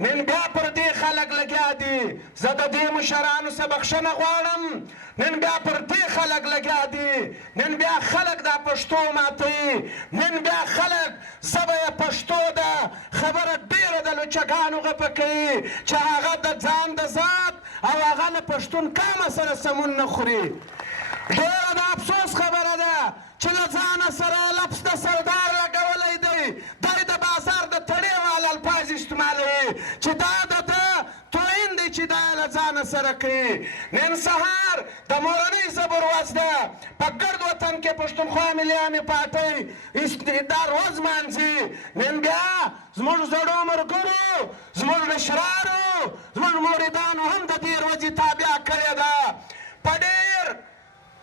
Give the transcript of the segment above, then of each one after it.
نن بیا پر دې خلک لګیا دي زه د دې مشرانو څخه بخښنه غواړم نن بیا پر دې خلک لګیا دي نن بیا خلک دا پښتو ماتوي نن بیا خلک ژبه یې پښتو ده خبره ډېره د لوچګانو غپه کوي چې هغه د ځان د ذات او هغه له پښتون کامه سره سمون نه خوري ډېره د افسوس خبره ده چې له ځانه سره لفظ د سردار لګولی دی دی د بازار د تړې والا الفاظ استعمالوي چې دا د ده توهین دی چې دا یې له ځانه سره کوي نن سهار د مورنۍ زبروز ده په ګرد وطن کې پښتونخوا ملیانې پارټۍ دا روز مانځي نن بیا زموږ زړو ملګرو زموږ مشرانو زموږ موریدانو هم د دې ورځې تابع کړې ده په ډېر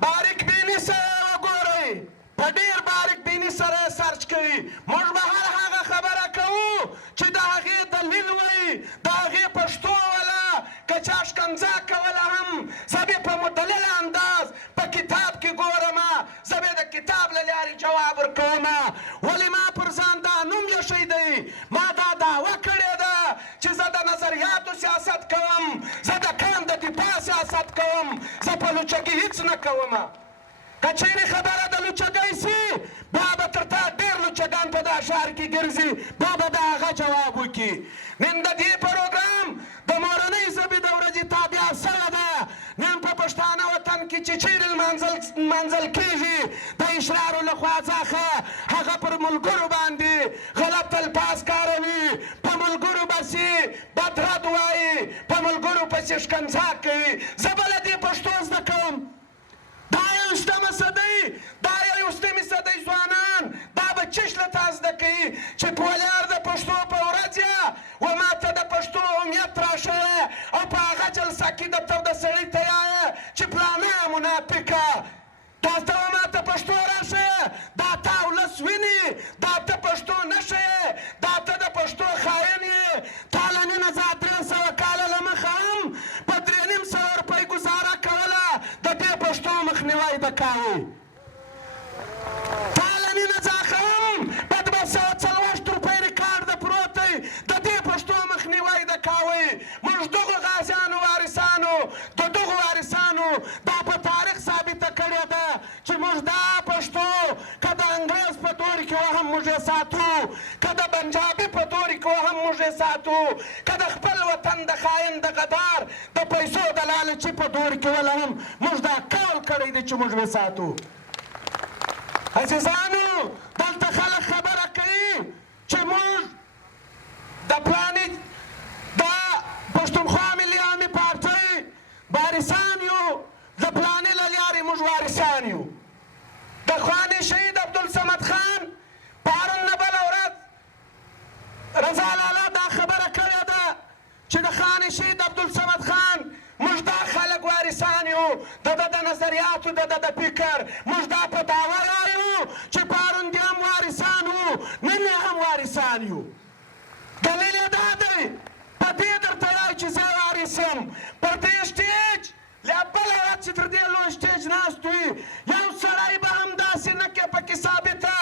باریک بیني سره وګورئ په ډېر باریک بیني سره یې سرچ کوي موږ به هر هغه خبره کوو چې د هغې دلیل وایي د هغې پښتو والا که چا شکنځا کوله هم زه بې په مدلل انداز په کتاب کې ګورم زه بې د کتاب له لارې جواب ورکوم ولې ما پر ځان دا نوم ایښی دی ما دا دعوه کړې ده چې زه د نظریاتو سیاست کوم زه د قام د دفاع سیاست کوم زه په لوچګي هیڅ نه کوم که چیرې خبره د لوچګۍ سي بیا به تر تا ډېر لوچګان په دا ښار کې ګرځي بیا به د هغه جواب وکړي نن د دې پروګرام د مورنۍ ژبې د ورځې تابع سوې ده نن په پښتانه وطن کې چې چیرې لمانځل کېږي د اشرارو له خوا څخه هغه پر ملګرو باندې غلط الفاظ کاروي په ملګرو پسې بدرد وایي په ملګرو پسې شکنځا کوي زه به له دې پښتو زده کوم دا یویشتمه صدۍ دا یویشتمې صدۍ ځوانان دا به چش له تا زده کوي چې په ولیار د پښتو په ورځ یې و ما ته د پښتو امیت راشوی او په هغه جلسه کې د تود سړي ته یې چې پلانه منافقه دا ته و ما ته پښتو راشوی دا تا ولس ویني دا ته پښتو نه ښیې دا ته د پښتو خاین یې تا له 1900 کاله له مخه هم په 3,500 روپۍ ګزاره کوله د دې پښتو مخنیوی به کوې تا له نینه څخه هم په 240 روپۍ ریکارډ د پروت دی د دې پښتو مخنیوی د کوې موږ دغو غازیانو وارثانو د دغو وارثانو دا په تاریخ ثابته کړې ده چې موږ دا پښتو که د انګریز په دور کې وهم موږ یې ساتو که د پنجابي په دور کې وهم موږ یې ساتو که د خپل وطن د خاین د غدار د پیسو د لالچي په دور کې ولهم موږ دا کول کړی دی چې موږ یې ساتو عزیزانو دلته خلک خبره کوي چې موږ د پلانې د پښتونخوا ملي عامې پارټۍ وارثان یو د پلانې له لارې موږ وارثان یو د خوانې شهید عبدالصمد خان پرون نه بله ورځ رضا لالا دا خبره کړې ده چې د خانې شهید عبدالصمد خان موږ دا خلک وارثان یو د ده د نظریاتو د ده د فکر موږ دا په دعوه رایو چې پرون دې هم وارثان وو نن یې هم وارثان یو دلیل یې دا دی په دې درته وایي چې زه وارث یم پر دې سټیج له بله ورځ چې تر دې لوی سټیج ناست وي یو سړی به هم داسې نه کې پکې ثابته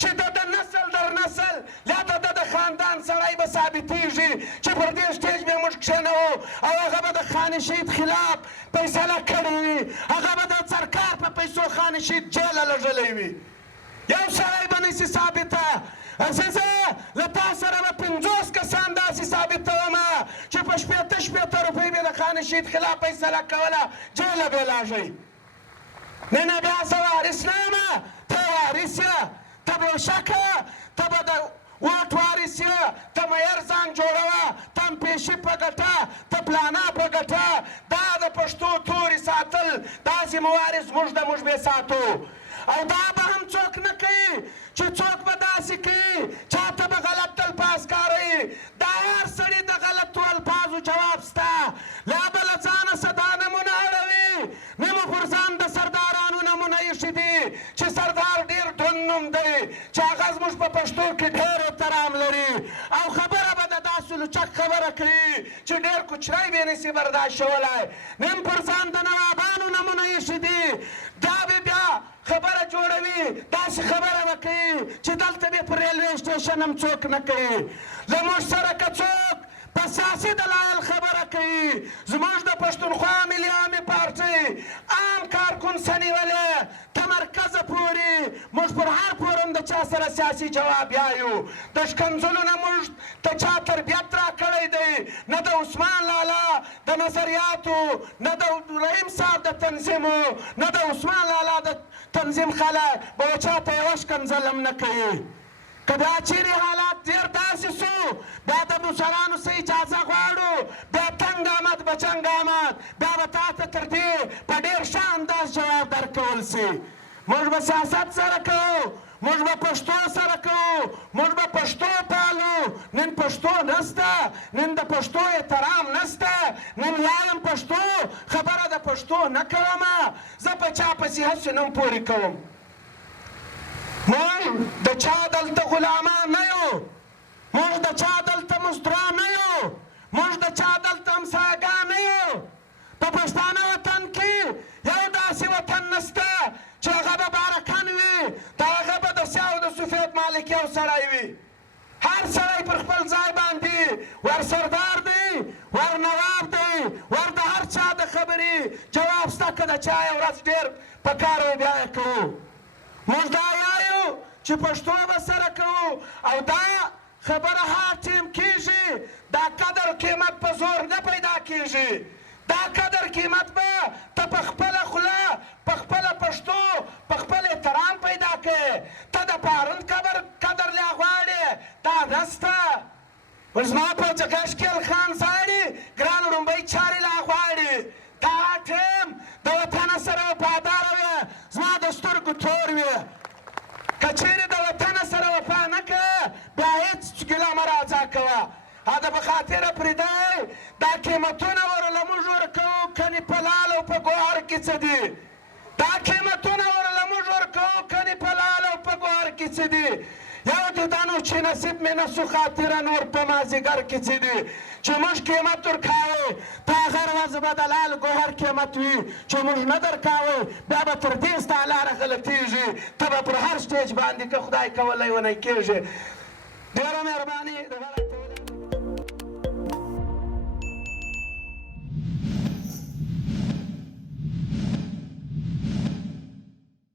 چې د ده نسل در نسل یا د ده د خاندان سړی به ثابتېږي چې پر دې سټیج به موږ کښېنوو او هغه به د خانې شهید خلاف فیصله کړې وي هغه به د سرکار په پیسو خانې شهید جیله لږلی وي یو سړی به نشي ثابته عزیزه له تا سره به 50 کسان داسې ثابتوم چې په 80 روپۍ به د خانې شهید خلاف فیصله کوله جیله به یې لاږئ نن بیا زه وارث نه یم ته وارث یې ته بېشکه ته به د واټ وارث یې ته میر ځان جوړوه ته هم پیشي په ګټه ته پلانا په ګټه دا د پښتو تورې ساتل داسې موارث موږ د موږ بې ساتو او دا به هم څوک نه کوي چې څوک به داسې کوي چاته به غلط الفاظ کاروي دا هر سړي د غلطو الفاظو جواب سته لا به له ځانه څه دا نمونه اړوي نیمو پر ځان د سردارانو نمونه ایښي دي چې سردار ډېر دروند نوم دی چې هغه زموږ په پښتو کې ډېر احترام لري او خبره به د داسې لوچک خبره کوي چې ډېر کوچنی به یې نشي برداشت کولی نیم پر ځان د نوابانو نمونه ایښي دي دا به بیا خبره جوړوي داسې خبره به کوي چې دلته به په ریلوې سټیشن هم څوک نه کوي له موږ سره که څوک په داسې دلایل خبره کوي زموږ د پښتونخوا ملي عامې پارټۍ عام کارکون څه نیولې تر مرکزه پورې موږ پر هر فورم د چا سره سیاسي جواب یایو د ښکنځلو نه موږ ته چا تربیت راکړی دی نه د عثمان لالا د نظریاتو نه د رحیم صاحب د تنظیمو نه د عثمان لالا د تنظیم خلک به چا ته یوه ښکنځل هم نه کوي که بیا چیرې حالات ډېر داسې سو بیا د مشرانو څه اجازه غواړو بیا تنګ آمد بچنګ آمد بیا به تا ته تر دې په ډېر ښه انداز جواب درکول سي موږ به سیاست سره کوو موږ به پښتو سره کوو موږ به پښتو پالو نن پښتو نسته نن د پښتو احترام نسته نن وایم پښتو خبره د پښتو نه کومه زه په چا پسې هسې نوم پورې کوم موږ د چا دلته غلامان نه یو موږ د چا دلته مزدوران نه یو موږ د چا دلته همسایګان نه یو په پښتانه وطن کې یو داسې وطن نسته چې هغه به بارکن وي د هغه به د سیاو د سفید مالک یو سړی وي هر سړی پر خپل ځای باندې ور سردار دی ور نواب دی ور د هر چا د خبرې جواب شته که د چا یو ورځ ډېر په کار وي بیا یې کوو موږ دا وایو چې پښتو به سره کوو او دا خبره هر ټیم کېږي دا قدر قیمت په زور نه پیدا کېږي دا قدر قیمت به ته په خپله خوله په خپله پښتو په خپل احترام پیدا کوې ته د پارون قدر لا غواړې دا نسته زما په جګشکیل خان زاړي ګران وړومبۍ چارې لا غواړي دا ټیم د وطن سره وفاداره وې زما د سترګو تور وې که چیرې د وطن سره وفا نه کوې بیا هېڅ ګیله مه راځه کوه دا په خاطره پرېږدی دا قیمتونه ورله موږ ورکوو کنې په لال او په ګوهر کې څه دي دا قیمتونه ورله موږ ورکوو کنې په لال او په ګوهر کې څه دي یو دیدنو چې نصیب مې نه سو خاطره نور په مازدیګر کې څه دي چې موږ قیمت ورکاوی په هغه ورځ به د لال ګوهر قیمت وي چې موږ نه درکاوی بیا به تر دې ستا لاره غلطېږي ته به پر هر سټیج باندې که خدای کولی ونی کېږي ډېره مهرباني